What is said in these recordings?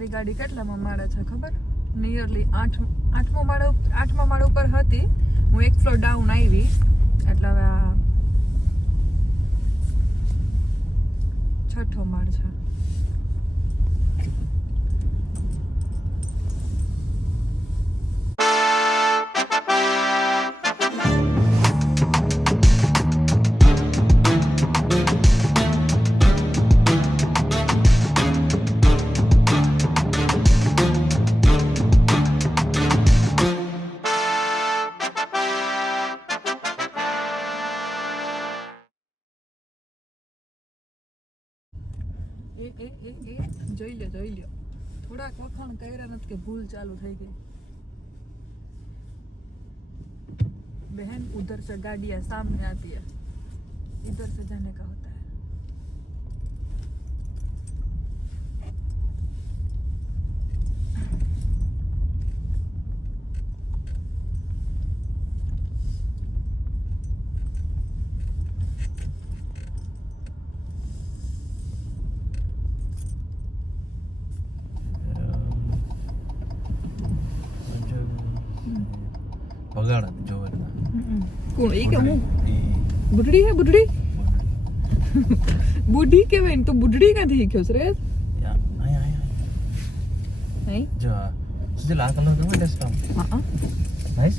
મારી ગાડી કેટલામાં માળે છે ખબર? નિયરલી આઠમા માળ ઉપર હતી. હું એક ફ્લોર ડાઉન આવી એટલે હવે આ 6ઠો માળ છે. જોઈ લ્યો થોડાક વખાણ કર્યા નથી કે ભૂલ ચાલુ થઈ ગઈ. बहन उधर से गाड़ियाँ सामने आती है, इधर से जाने का होता है. બગાડ જોવે કોણ એ કે હું બુઢડી હે બુઢડી બુઢી કેવાય ને તો બુઢડી ક્યાંથી શીખ્યો શ્રેયસ? નહીં જો સુજે લાલ કલર ગમે ડેસ્ટોમ. હા નાઈસ.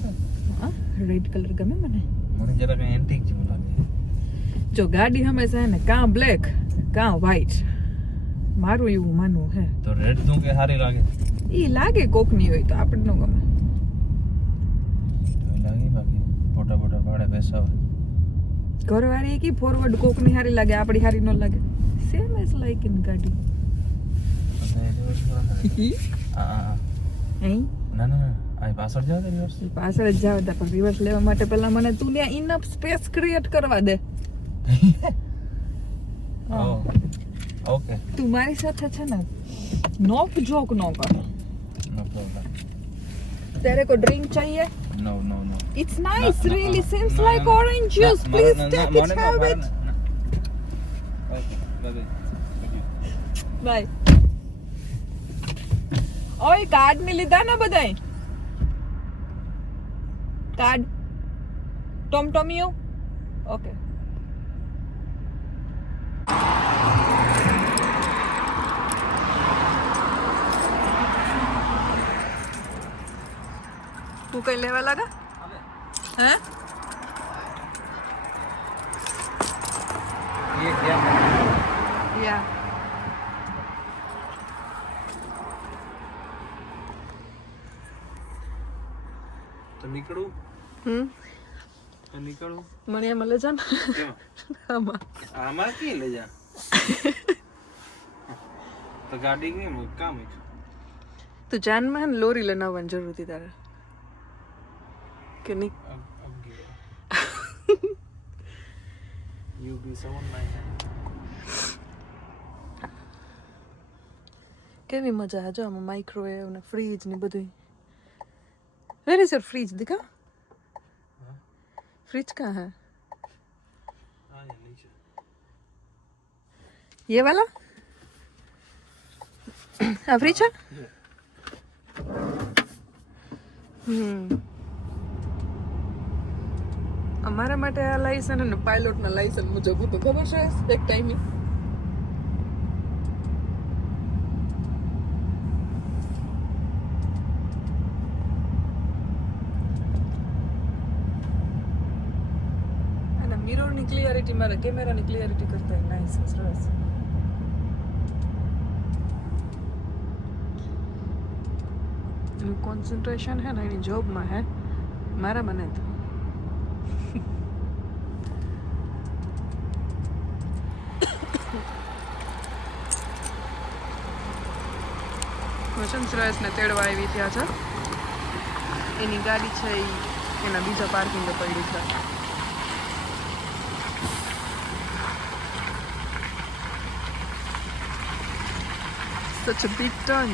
હા રેડ કલર ગમે મને. મને જરા કઈ એન્ટિક જેવું લાગે. જો ગાડી હંમેશા હે ને કાં બ્લેક કાં વ્હાઈટ, મારું એવું માનવું હે. તો રેડ તું કે સારી લાગે? ઈ લાગે કોકની હોય તો આપણે ન ગમે. ફોટા પાડે બેસાવે ઘરવાળી કી ફોરવર્ડ કોકની હારી લાગે, આપણી હારી ન લાગે. સેમ એઝ લાઈક ઇન ગાડી. ના આ પાછળ જાવ તો રિવર્સ પાછળ જ જાવ તા, પણ રિવર્સ લેવા માટે પહેલા મને તું ત્યાં ઇનફ સ્પેસ ક્રિએટ કરવા દે. ઓકે તું મારી સાથે છે ને નોક જોક ન કર. નો પ્રોબ્લેમ. तेरे को ड्रिंक चाहिए? No. It's nice, really seems like orange juice. Please take it, have it. Okay, Bye. ઓય કાર્ડ ની લીધા ને બધાય? કાર્ડ ટોમટોમિયો? ઓકે. તું કઈ લેવા લાગા? હે? ये क्या है? યા तो निकलूं? तो निकलूं? મને એમાં લઈ જા ને. क्यों? આમાં आमा की ले जा? तो गाड़ी की काम है. તો જાનમાં હે ને લોરી લઈને આવવાની જરૂર હતી તારે કે નહીં? अब गिरो. You be someone like that. કેવી મજા હે જો આમાં માઇક્રોવેવ ને ફ્રીજ ને બધું. વેર ઇઝ યોર ફ્રીજ દીકા? फ्रिज कहाँ है? हाँ ये नीचे. ये वाला? हाँ फ्रिज है? અમારા માટે આ લાયસન્સ અને પાયલોટના લાયસન્સ મુજબ હતું, ખબર છે એક ટાઈમે. અને મિરરની ક્લિયરિટી મારા કેમેરાની ક્લિયરિટી કરતા નાઈસ સરસ. એનું કોન્સન્ટ્રેશન હે ને એની જોબમાં હે, મારા મને તો વસંત સુરેશને તેડવા આવી ત્યાં છે. એની ગાડી છે એ એના બીજા પાર્કિંગે પડી છે. Such a big turn.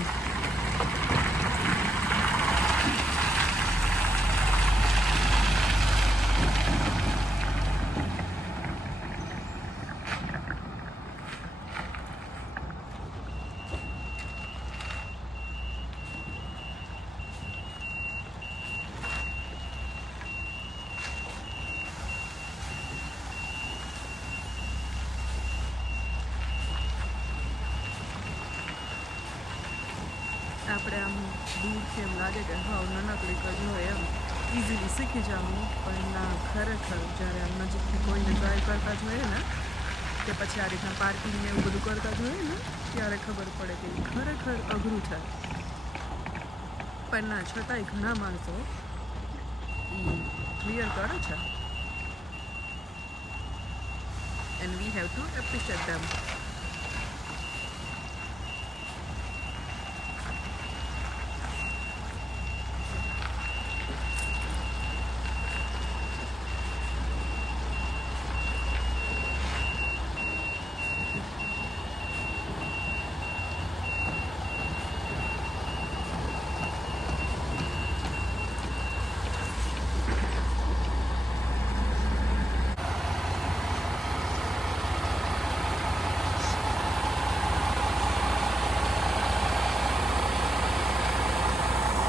આપણે આમ દૂરથી એમ લાગે કે હા નાનકડી કરી હોય એમ ઇઝીલી શીખી જવું, પણ ના ખરેખર જ્યારે આમ નજીકથી કોઈને ડ્રાઈવ કરતા જોઈએ ને કે પછી આ રીતના પાર્કિંગ ને એવું બધું કરતા જોઈએ ને ત્યારે ખબર પડે કે એ ખરેખર અઘરું છે. પણ ના છતાંય ઘણા માણસો ક્લિયર કરે છે. And we have to appreciate them.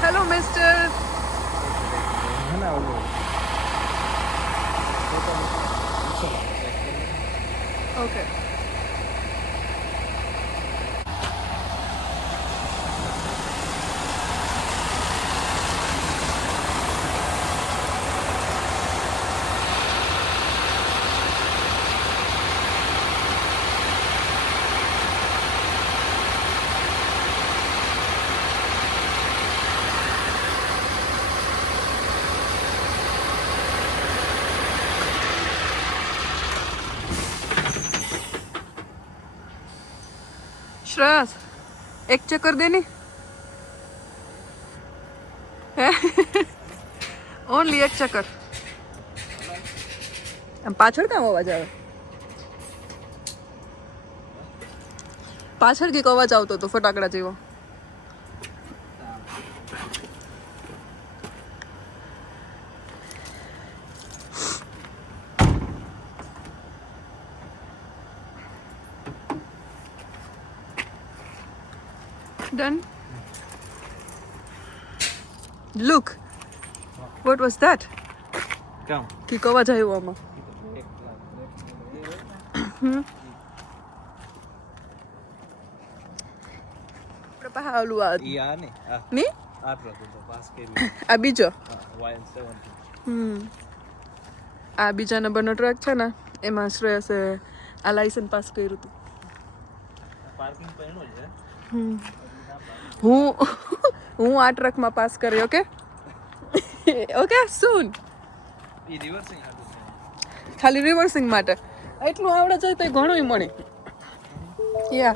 Hello mister. Okay. Shreyas एक चक्कर देनी है. ओनली एक चक्कर. આમ પાછળ કામ અવાજ આવે? પાછળ કંઈક અવાજ આવતો હતો ફટાકડા જેવો. Done. Look. What was that? કામ કંઈક અવાજ આવ્યો આમાં. આપણે પાસે ઓલું આ ઈ આ ને આ ની આ ટ્રક તો પાસ કરી આ બીજો YN70 આ બીજા નંબરનો ટ્રક છે ને એમાં શ્રેયસે આ લાયસન્સ પાસ કર્યું હતું. પાર્કિંગ પર એનો છે. હું આ ટ્રકમાં પાસ કરી. ઓકે ઓકે સૂન. ઈ રિવર્સિંગ હતું ખાલી રિવર્સિંગ માટે એટલું આવડે જાય તો ઘણું મળે. યા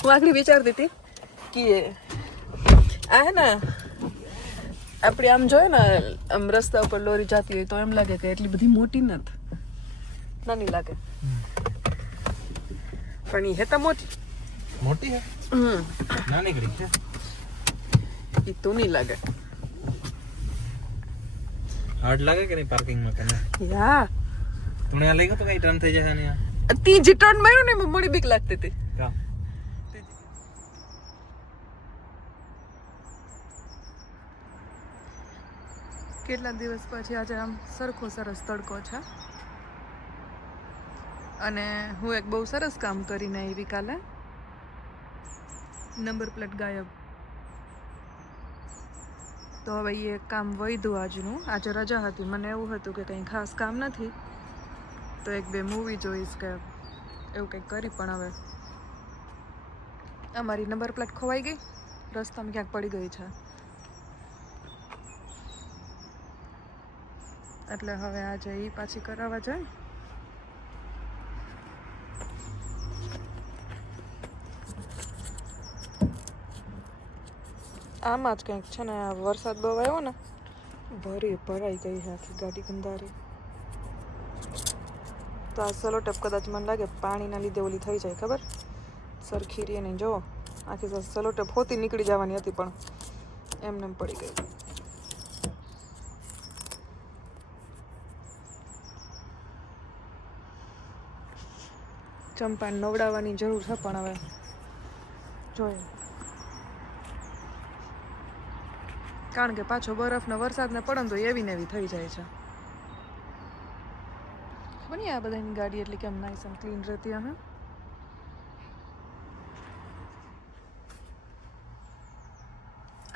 હું આગળ વિચારતી હતી કે આ હે ને આપણે આમ જોઈએ ને આમ રસ્તા ઉપર લોરી જતી હોય તો એમ લાગે કે એટલી બધી મોટી નથી, નાની લાગે, પણ એ હેતા મોટી મોટી હે. નાની ગરી છે એ તો નહીં લાગે. હાર્ડ લાગે કે નહીં પાર્કિંગ માં કને? યા તુણે આ લઈ ગયો તો કઈ ટર્ન થઈ જશે ને આ તી જે ટર્ન માર્યો ને એમાં મને બીક લાગતી હતી. કા કેટલા દિવસ પછી આજે આમ સરખો સરસ તડકો છે અને હું એક બહુ સરસ કામ કરીને આવી કાલે. નંબર પ્લેટ ગાયબ. તો હવે એ કામ વધ્યું આજનું. આજે રજા હતી, મને એવું હતું કે કંઈ ખાસ કામ નથી તો એક બે મૂવી જોઈશ કે એવું કંઈક કરી, પણ હવે અમારી નંબર પ્લેટ ખોવાઈ ગઈ, રસ્તામાં ક્યાંક પડી ગઈ છે, એટલે હવે આજે એ પાછી કરાવવા જાય. આમાં જ કંઈક છે ને, વરસાદ બહુ આવ્યો ને, ભરાઈ ગઈ છે આખી ગાડી ગંધારી. તો આ સલો ટેપ કદાચ મને લાગે પાણીના લીધે ઓલી થઈ જાય, ખબર સરખી રહી નહીં. જો આખી સલો ટેપ હોતી નીકળી જવાની હતી પણ એમને એમ પડી ગઈ. ચંપાને નવડાવવાની જરૂર છે પણ હવે જોઈએ, કારણ કે પાછો બરફને વરસાદને પડે ને તો એવી ને એવી થઈ જાય છે. ખબર નહીં આ બધાની ગાડી એટલી કેમ નાઈસ એન્ડ ક્લીન રહેતી. અમે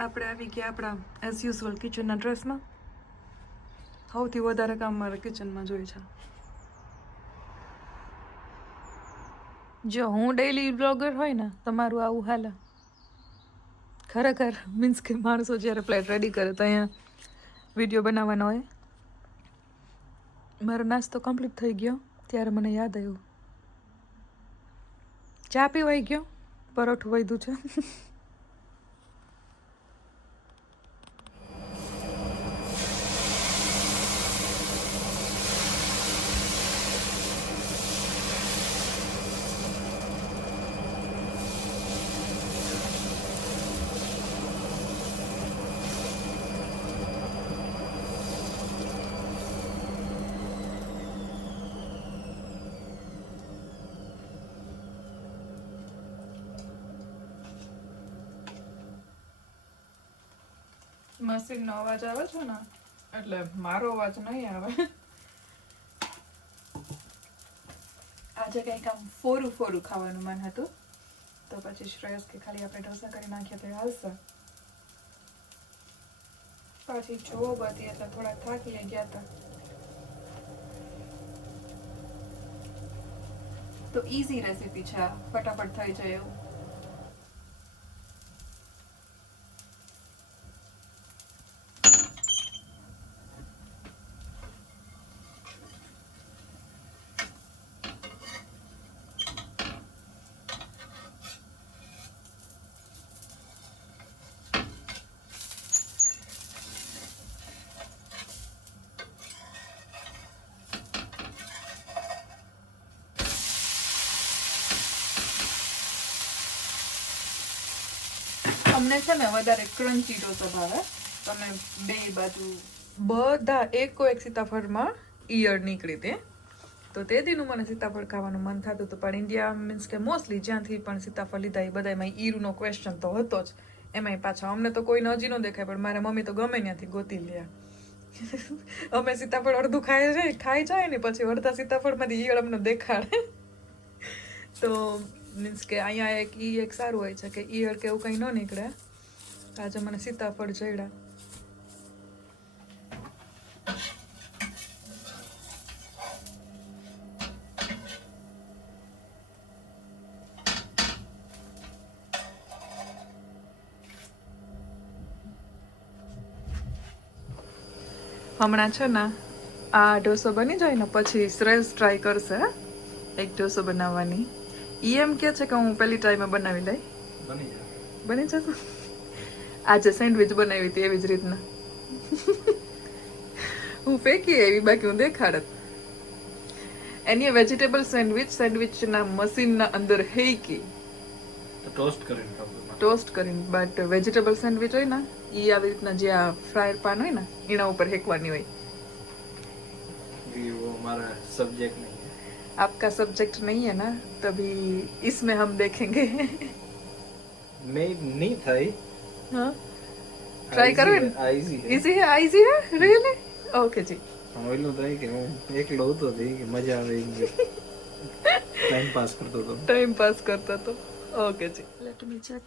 આપણે આવી ગયા આપણા એઝ યુઝ્યુઅલ કિચનના ડ્રેસમાં. સૌથી વધારે કામ મારે કિચનમાં જોઈએ છે. જો હું ડેઈલી બ્લોગર હોય ને તમારું આવું હાલે ખરેખર. મીન્સ કે માણસો જ્યારે પ્લેટ રેડી કરે તો અહીંયા વિડીયો બનાવવાનો હોય. મારો નાસ્તો કમ્પ્લીટ થઈ ગયો ત્યારે મને યાદ આવ્યું ચા પીવાઈ ગયો, પરોઠું વધ્યું છે. મશીનનો અવાજ આવે છે ને એટલે મારો અવાજ નહીં આવે. આજે કંઈક આમ ફોરું ફોરું ખાવાનું મન હતું તો પછી શ્રેયસ કે ખાલી આપણે ઢોસા કરી નાખીએ તો હાલશે. પાછી જોબ હતી એટલે થોડા થાકી ગયા હતા તો ઈઝી રેસીપી છે, ફટાફટ થઈ જાય એવું. અમને છે ને વધારે ક્રન્ચી ઢોસા ભાવે. તમે બે બાજુ બધા એકો એક સીતાફળમાં ઈયળ નીકળી તે તો તે દીનું મને સીતાફળ ખાવાનું મન થતું હતું. પણ ઇન્ડિયા મીન્સ કે મોસ્ટલી જ્યાંથી પણ સીતાફળ લીધા એ બધામાં ઈરુનો ક્વેશ્ચન તો હતો જ. એમાંય પાછા અમને તો કોઈ નજી ન દેખાય પણ મારા મમ્મી તો ગમે ત્યાંથી ગોતી લે. અમે સીતાફળ અડધું ખાઈ જાય ને પછી અડધા સીતાફળમાંથી ઈયળ અમને દેખાડે. તો મીન્સ કે અહીંયા એક સારું હોય છે કે ઈયળ કે એવું કંઈ ન નીકળે. આજે મને સીતાફળ જડ્યા. હમણાં છે ને આ ઢોસો બની જાય ને પછી શ્રેયસ ટ્રાય કરશે એક ઢોસો બનાવવાની. ઈ એમ કે છે કે હું પહેલી ટાઈમે બનાવી લઈ. બની જતો. આજે સેન્ડવિચ બનાવી હતી એવી જ રીતના. હું ફેંકી એવી બાકી હું દેખાડત. એની વેજીટેબલ સેન્ડવિચના મશીનના અંદર હેકી ટોસ્ટ કરીને બટ વેજીટેબલ સેન્ડવિચ હોય ને એ આવી રીતના જે આ ફ્રાયર પાન હોય ને એના ઉપર હેકવાની હોય. वो हमारा सब्जेक्ट नहीं है. आपका सब्जेक्ट नहीं है ना तभी इसमें हम देखेंगे. नहीं था ही. हाँ ट्राई करो. इजी है. इजी है रियली. ओके जी. ઓઈલો થાય કે હું એકલો હતો તો કે મજા આવે ટાઈમ પાસ કરતો તો. ઓકે જી. Let me check.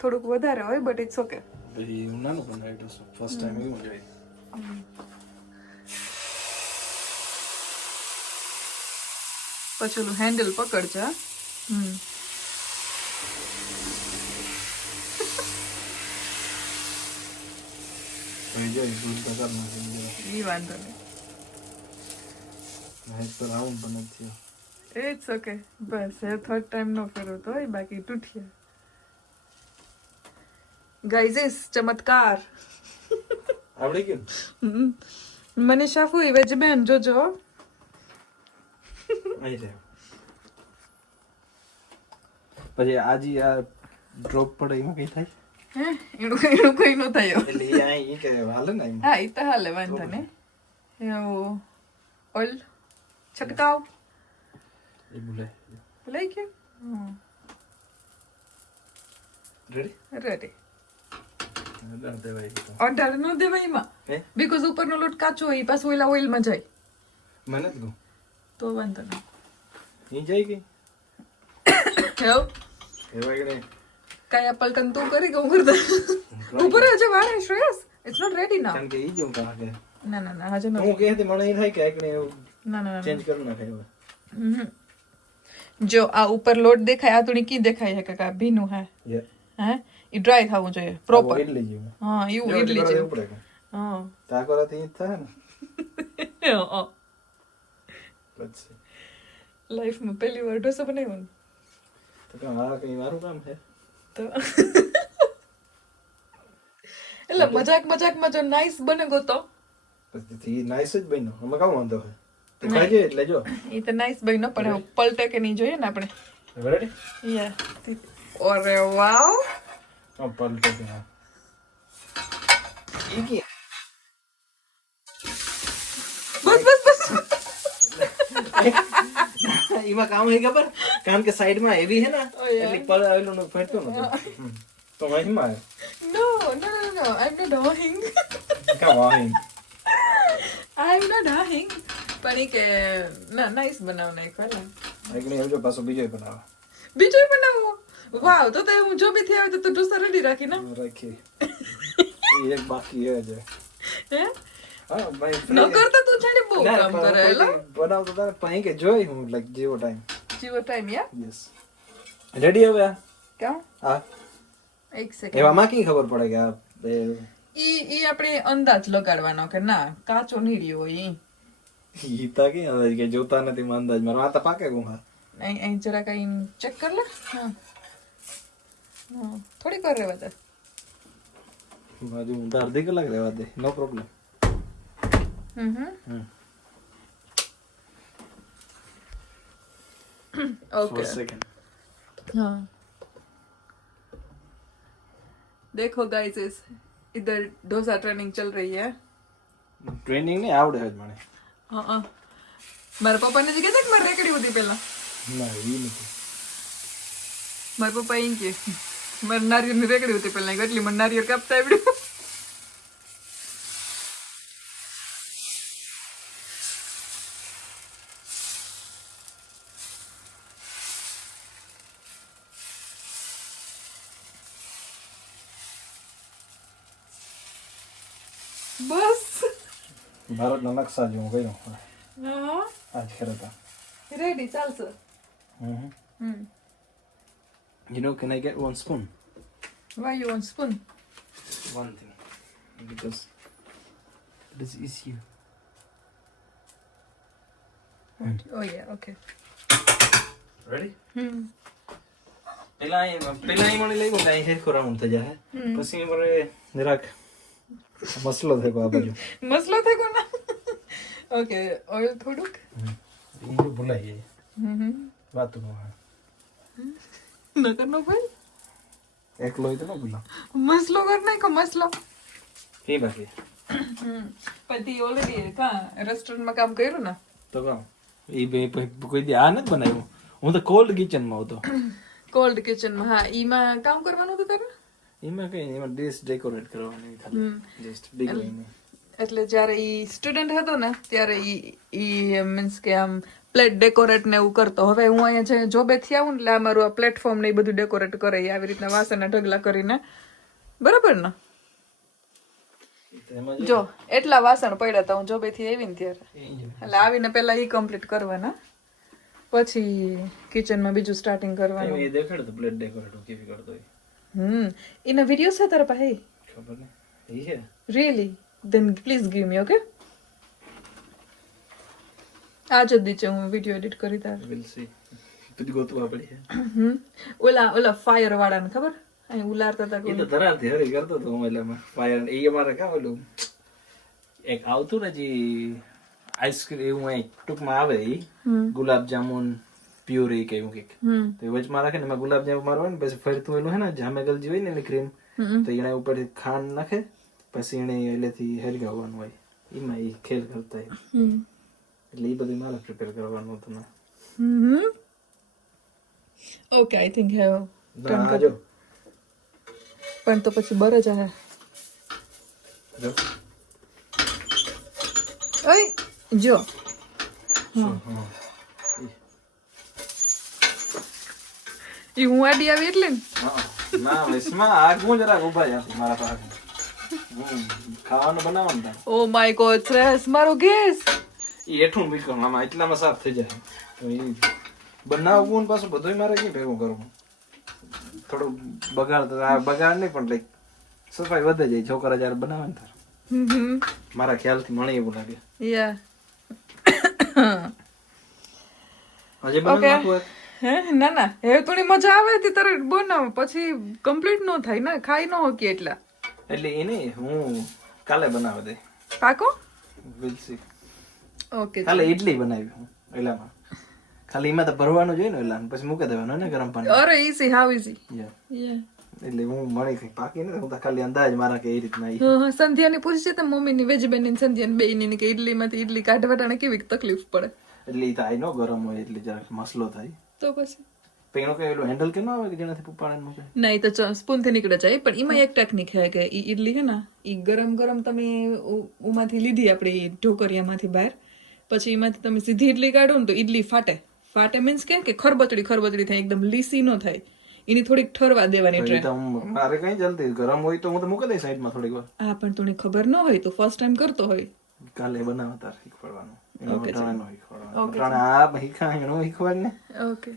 થોડુંક વધારે હોય બટ ઇટ્સ ઓકે. પછી હું નાનું બનાવ્યું હતું ફર્સ્ટ ટાઈમ એવું જોઈ. પછી ઓલું હેન્ડલ પકડજે. ઈ વાંધો નહીં. તો રાઉન્ડ પણ નથી. It's okay. બસ એ થર્ડ ટાઈમ નો ફેરો તો હોય બાકી તૂટ્યા. ગાઈઝ ચમત્કાર આવડી ગયું. મનીષા ફૂઈ વેજ બેન જોજો. અહીં છે. પછી આજી આ ડ્રોપ પડે એમાં કઈ થાય? એનું કઈ ન થાય. એટલે એ અહીં કે હાલે ને. હા એ તો હાલે વાંધો ને. એવું ઓઇલ છટકાવ એ બોલે લઈ ગયો. રેડી. ઓર્ડર ન દેવાય એમાં બીકોઝ ઉપરનો લોટ કાચો હોય પાછું ઓલા ઓઇલમાં જાય. મને તો વાંધો નહીં. અહીં જાય કે એવું એવા કે કાયા પલટન તું કરી કે હું કરતા ઉપર હજુ વાર હે શ્રેયસ ઇટ્સ નોટ રેડી નાઉ કારણ કે ઈ જો કહા કે ના ના ના હજુ હું કહેતી મને એ થાય કે એકને ના ના ચેન્જ કરી નાખે હવે જો આ ઉપર લોટ દેખાય આ તુણી કી દેખાય છે કે ભીનું હે હે ઈ ડ્રાય થવું જોઈએ પ્રોપર ઇડલી જેવું હા એવું ઇડલી જેવું હા તાકોરાથી ઈ થાય ને પછી લાઈફમાં પહેલી વાર ઢોસા બનાવ્યો ને તો કે મારા કઈ મારું કામ છે તો એટલે મજાકમાં જો નાઈસ બને ગો તો પછી નાઈસ જ બન્યો અમે કામ વાંધો છે તું ખાજે એટલે જો ઈ તો નાઈસ બન્યો પણ પલટે કે નહીં જોઈએ ને આપણે રેડી યા ઓરે વાવ આ પલટે કે ઈ કે બસ એમાં કામ હે ખબર કારણ કે સાઈડ માં હેવી હે ને એટલે પર આવેલું નો ફેરતો નતો તો મહિમા નો I'm not dying કામ આવીન I'm not dying પણ ઈ કે ના નાઈસ બનાવ નાખ વાલા એકને આવજો પાછો બીજો બનાવો બીજો બનાવો વાવ તો હું જો બી થી આવે તો તું ઢોસા રેડી રાખી ના રાખી એક બાકી હે જે હે હા ભાઈ ન કરતા તું જાણે બહુ કામ કરે એલા બનાવતો તારે પાઈ કે જોઈ હું લાઈક જીવો ટાઈમ યા યસ રેડી હવે કેમ હા એક સેકન્ડ એવામાં કી ખબર પડે કે આ ઈ આપણે અંદાજ લગાડવાનો કે ના કાચો નીડ્યો હોય ઈ તા કે અંદાજ કે જોતા નથી માં અંદાજ મારો આ તા પાકે ગો હા અહીં જરા કઈ ચેક કર લે હા થોડી કર રેવા દે બાજુ હું અડધી કલાક રહેવા દે નો પ્રોબ્લેમ ओके हाँ देखो गाइस इस इधर डोसा ट्रेनिंग चल रही है ટ્રેનિંગ ને આવડે જ મને हाँ મારા પપ્પાને જ કહેતા કે મારે રેકડી હતી પહેલા ના ઈ નથી મારા પપ્પા એમ કે મારે નારિયેળની રેકડી હતી પહેલા એટલી મને નારિયેળ કાપતા આવડ્યું બસ ભારતના નકશા જેવું ગયો હા આજ ખરેતા રેડી ચાલશે You know, can I get one spoon? Why you want spoon? One thing. Because it is easier. Oh yeah, okay. Ready? પેલા એ મને લાગ્યું કે અહીં હેરખો રાઉન્ડ થઈ જાય પછી મને જરાક મસલો થઈ ગયો આ બાજુ મસલો થઈ ગયો ના ઓકે ઓઇલ થોડુંક એ ભૂલાઈ ગઈ વાતું નકર નો ભાઈ એકલો હોય તો ન ભૂલા મસલો કર નાખો મસલો એ બાકી પણ તી ઓલરેડી કા રેસ્ટોરન્ટમાં કામ કર્યું ને તો કામ એ બે કોઈ દી આ નથી બનાવ્યું હું તો કોલ્ડ કિચનમાં હતો કોલ્ડ કિચનમાં હા ઈમાં કામ કરવાનું હતું તારે એમાં કઈ એમાં ડિશ ડેકોરેટ કરવાની ખાલી જસ્ટ બિગ વેની એટલે જ્યારે ઈ સ્ટુડન્ટ હતો ને ત્યારે ઈ મીન્સ કે આમ પ્લેટ ડેકોરેટ ને એવું કરતો હવે હું અહીંયા જે જોબે થી આવું ને એટલે આ મારું આ પ્લેટફોર્મ ને એ બધું ડેકોરેટ કરે આવી રીતના વાસણના ઢગલા કરીને બરાબર ને જો એટલા વાસણ પડ્યા હતા હું જોબે થી આવી ને ત્યારે એટલે આવીને પેલા ઈ કમ્પ્લીટ કરવાના પછી કિચનમાં બીજું સ્ટાર્ટિંગ કરવાનું એ દેખાડ તો પ્લેટ ડેકોરેટ કેવી કરતો હોય એના વિડિયોસ છે તારા પાસે ખબર નહીં એ છે really then please give me okay આજ જ દીચે હું વિડિયો એડિટ કરી તાર વિલ સી તું ગોતવા પડી છે ઓલા ફાયર વાળા ને ખબર અહીં ઉલારતા હતા એ તો ધરારથી હરી કરતો તો હું એટલે ફાયર એ અમારે કામ ઓલું એક આવતું ને જે આઈસ્ક્રીમ એવું અહીં ટૂંકમાં આવે એ ગુલાબ જામુન પ્યુરી કે એવું કંઈક તો એ વચમાં રાખે ને એમાં ગુલાબ જામુન મારવા ને પછી ફરતું એલું હે ને જામેગલ જે હોય ને એની ક્રીમ તો એને ઉપર ખાંડ નાખે પછી એને એલેથી હરગાવવાનું હોય એમાં એ ખેલ કરતા એટલે એ બધું મારે પ્રિપેર કરવાનું હતું ને ઓકે આઈ થિંક હેવ જો પણ તો પછી બર જ હે જો ઓય જો ઈ હું આડી આવી એટલે ને ના વિસ્મા આગ હું જરાક ઊભા યાર મારા પાસે ખાવાનું બનાવવાનું તાર ઓ માય ગોડ શ્રેયસ મારો ગેસ ઈ હેઠું મૂક્યું આમાં એટલામાં સાફ થઈ જાય તો ઈ બનાવવું ને પાછું બધુંય મારે કઈ ભેગું કરવું થોડું બગાડ નહીં પણ લાઈક સફાઈ વધે જાય છોકરા જયારે બનાવે ને તાર મારા ખ્યાલથી મને એવું લાગે યા હજી બનાવવું હે ના ના એ થોડી મજા આવે તી તારે બનાવ પછી કમ્પ્લીટ નો થાય ને ખાઈ ન હોકી એટલા એટલે એ નહીં હું કાલે બનાવી દે પાકો વિલ સી ઓકે કાલે ઇડલી બનાવી હું એલામાં ખાલી એમાં તો ભરવાનું જોઈએ ને એલા પછી મૂકી દેવાનું ને ગરમ પાણી અરે ઈઝી હાવ ઈઝી Yeah. યા એટલે હું મળી કઈ પાકી નથી હું તો ખાલી અંદાજ મારા કે એ રીતના ઈ. હા સંધ્યાની પૂછી છે તો મમ્મીની વેજબેન સંધ્યાની બેયની કે ઇડલીમાંથી ઇડલી કાઢવાટાને કેવી તકલીફ પડે એટલે ઈ થાય નો ગરમ હોય એટલે જરાક મસલો થાય તો પછી પણ એનો કઈ એલો હેન્ડલ કે ન આવે કે જેનાથી પપ્પાને મૂકે નહીં તો સ્પૂન થી નીકળે જાય પણ એમાં એક ટેકનિક છે કે ઈ ઇડલી છે ને ઈ ગરમ ગરમ તમે ઉમાંથી લીધી આપણી ઢોકરિયામાંથી બહાર પછી એમાંથી તમે સીધી ઇડલી કાઢો ને તો ઇડલી ફાટે મીન્સ કે ખરબચડી થાય એકદમ લીસી નો થાય એની થોડીક ઠરવા દેવાની તો ઈ તો મારે કઈ જલ્દી ગરમ હોય તો હું તો મૂકી દઈ સાઈડમાં થોડીક વાર હા પણ તને ખબર ન હોય તો ફર્સ્ટ ટાઈમ કરતો હોય કાલે બનાવતા તાર શીખવાડવાનું એનો વટાણાનો શીખવાડવાનું વટાણા આ ભીખા એનો શીખવાડ ને ઓકે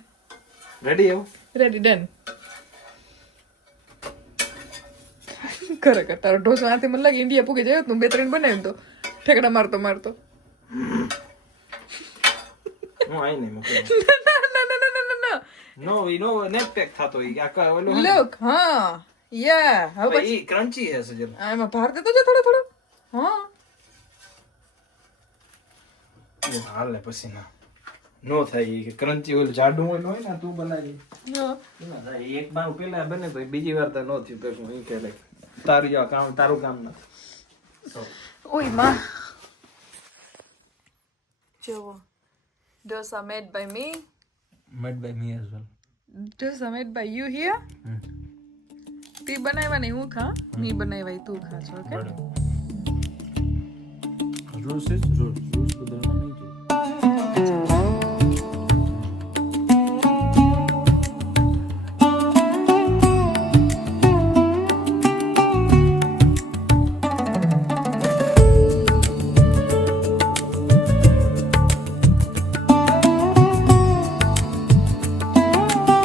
રેડી આવું રેડી ડન ખરેખર તારો ઢોસો આથી મને લાગે ઇન્ડિયા પૂકી જાય તું 2-3 બનાવ્યું તો ઠેકડા મારતો હું આઈ નહીં મૂકે ના નો ઈ નો નેટ પેક થાતો ઈ આ ઓલો લુક હા યા હવે ઈ ક્રન્ચી હે સજલ આમાં ભાર દેતો છે થોડો હા હાલ ને પછી ના નો થાય ઈ ક્રન્ચી ઓલું જાડું હોય ને તું બનાવી હા ના થાય એક બાર પેલા બને તો બીજી વાર તો નો થયું પેલું ઈ કે લાઈક તારું કામ નથી ઓય માં જોવો dosa made by me made by me as well dosa made by you here તી બનાવ્યા નહીં હું ખા ની બનાવ્યા તું ખા છો ઓકે rules is rules બદલવાના